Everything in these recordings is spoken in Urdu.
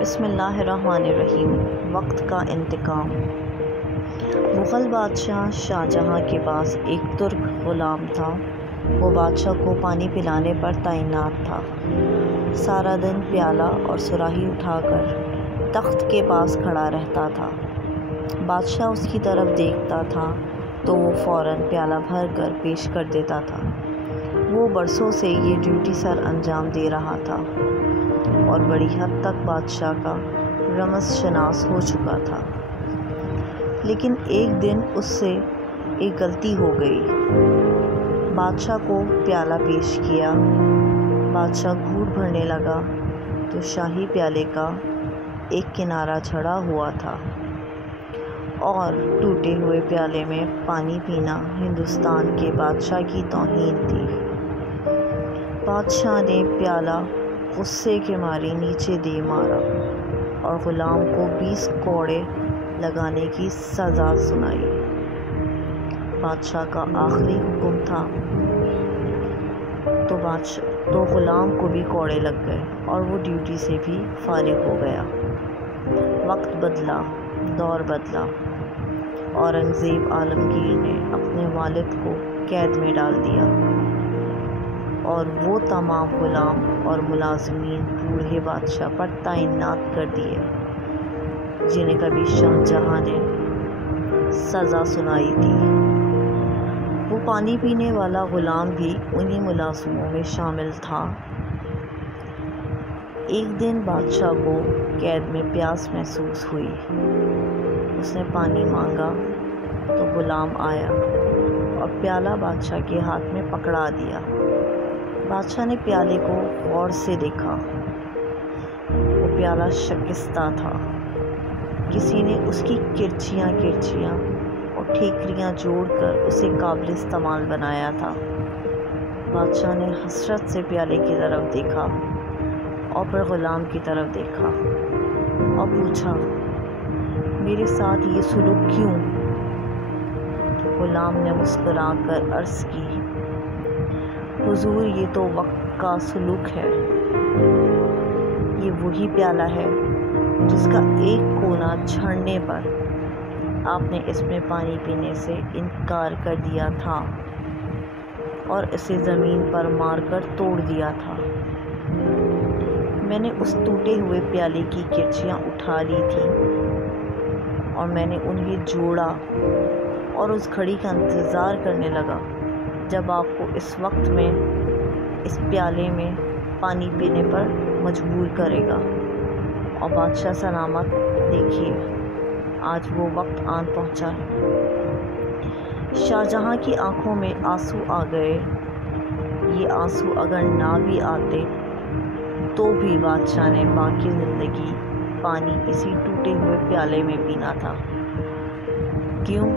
بسم اللہ الرحمن الرحیم۔ وقت کا انتقام۔ مغل بادشاہ شاہجہاں کے پاس ایک ترک غلام تھا۔ وہ بادشاہ کو پانی پلانے پر تعینات تھا۔ سارا دن پیالہ اور صراحی اٹھا کر تخت کے پاس کھڑا رہتا تھا۔ بادشاہ اس کی طرف دیکھتا تھا تو وہ فوراً پیالہ بھر کر پیش کر دیتا تھا۔ وہ برسوں سے یہ ڈیوٹی سر انجام دے رہا تھا اور بڑی حد تک بادشاہ کا رمز شناس ہو چکا تھا، لیکن ایک دن اس سے ایک غلطی ہو گئی۔ بادشاہ کو پیالہ پیش کیا، بادشاہ گھونٹ بھرنے لگا تو شاہی پیالے کا ایک کنارہ چھڑا ہوا تھا اور ٹوٹے ہوئے پیالے میں پانی پینا ہندوستان کے بادشاہ کی توہین تھی۔ بادشاہ نے پیالہ غصے کے مارے نیچے دے مارا اور غلام کو 20 کوڑے لگانے کی سزا سنائی۔ بادشاہ کا آخری حکم تھا تو غلام کو بھی کوڑے لگ گئے اور وہ ڈیوٹی سے بھی فارغ ہو گیا۔ وقت بدلا، دور بدلا۔ اورنگزیب عالمگیر نے اپنے والد کو قید میں ڈال دیا اور وہ تمام غلام اور ملازمین بوڑھے بادشاہ پر تعینات کر دیے جنہیں کبھی شاہجہاں نے سزا سنائی تھی۔ وہ پانی پینے والا غلام بھی انہی ملازموں میں شامل تھا۔ ایک دن بادشاہ کو قید میں پیاس محسوس ہوئی۔ اس نے پانی مانگا تو غلام آیا اور پیالہ بادشاہ کے ہاتھ میں پکڑا دیا۔ بادشاہ نے پیالے کو غور سے دیکھا۔ وہ پیالہ شکستہ تھا۔ کسی نے اس کی کرچیاں اور ٹھیکریاں جوڑ کر اسے قابل استعمال بنایا تھا۔ بادشاہ نے حسرت سے پیالے کی طرف دیکھا اور پھر غلام کی طرف دیکھا اور پوچھا، میرے ساتھ یہ سلوک کیوں؟ غلام نے مسکرا کر عرض کی، حضور یہ تو وقت کا سلوک ہے۔ یہ وہی پیالہ ہے جس کا ایک کونا چھڑنے پر آپ نے اس میں پانی پینے سے انکار کر دیا تھا اور اسے زمین پر مار کر توڑ دیا تھا۔ میں نے اس ٹوٹے ہوئے پیالے کی کرچیاں اٹھا لی تھیں اور میں نے انہیں جوڑا اور اس گھڑی کا انتظار کرنے لگا جب آپ کو اس وقت میں اس پیالے میں پانی پینے پر مجبور کرے گا۔ اور بادشاہ سلامت، دیکھیے آج وہ وقت آن پہنچا ہے۔ شاہجہاں کی آنکھوں میں آنسو آ گئے۔ یہ آنسو اگر نہ بھی آتے تو بھی بادشاہ نے باقی زندگی پانی اسی ٹوٹے ہوئے پیالے میں پینا تھا۔ کیوں؟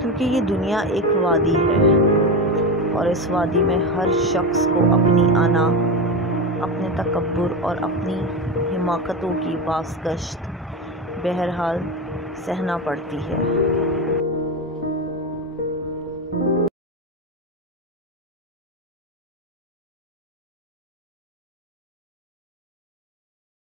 کیونکہ یہ دنیا ایک وادی ہے اور اس وادی میں ہر شخص کو اپنی انا، اپنے تکبر اور اپنی حماقتوں کی بازگشت بہرحال سہنا پڑتی ہے۔